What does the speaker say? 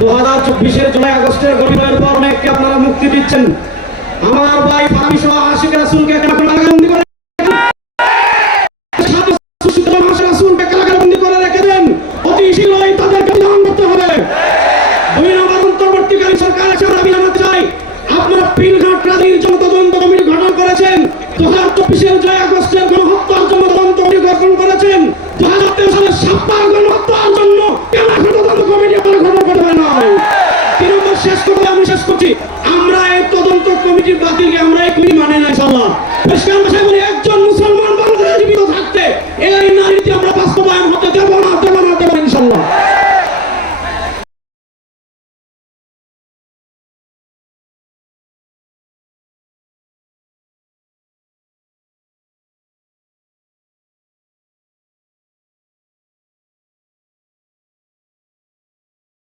2024-এর জুলাই আগস্টের গরিবের পর অনেককে আপনারা মুক্তি দিচ্ছেন। আমার ভাই ফারাবি সহ আশিক রাসূলকে কেন কারাগারবন্দী করে কারাগারবন্দী করে রেখে দেন? অতি শীঘ্রই তাদেরকে বিধান করতে হবে। 2 নম্বর, অন্তর্বর্তীকালীন সরকার আমি জানাতে চাই, আপনারা পিলঘাট রাজনীতির জন্য তদন্ত কমিটি গঠন করেছেন। 2024-এর জুলাই আগস্টের গণহত্যার জন্য তদন্ত কমিটি গঠন করেছেন। 2023 সালের সাপ্তাহ গণহত্যার জন্য কেন তদন্ত কমিটি আপনারা গঠন করতে পারেন না? 3 নম্বর, আমি শেষ করছি, আমরা এই তদন্ত কমিটির বাতিলকে আমরা এই কমিটি মানে না ইনশাআল্লাহ। পরিষ্কার ভাষায় বলি,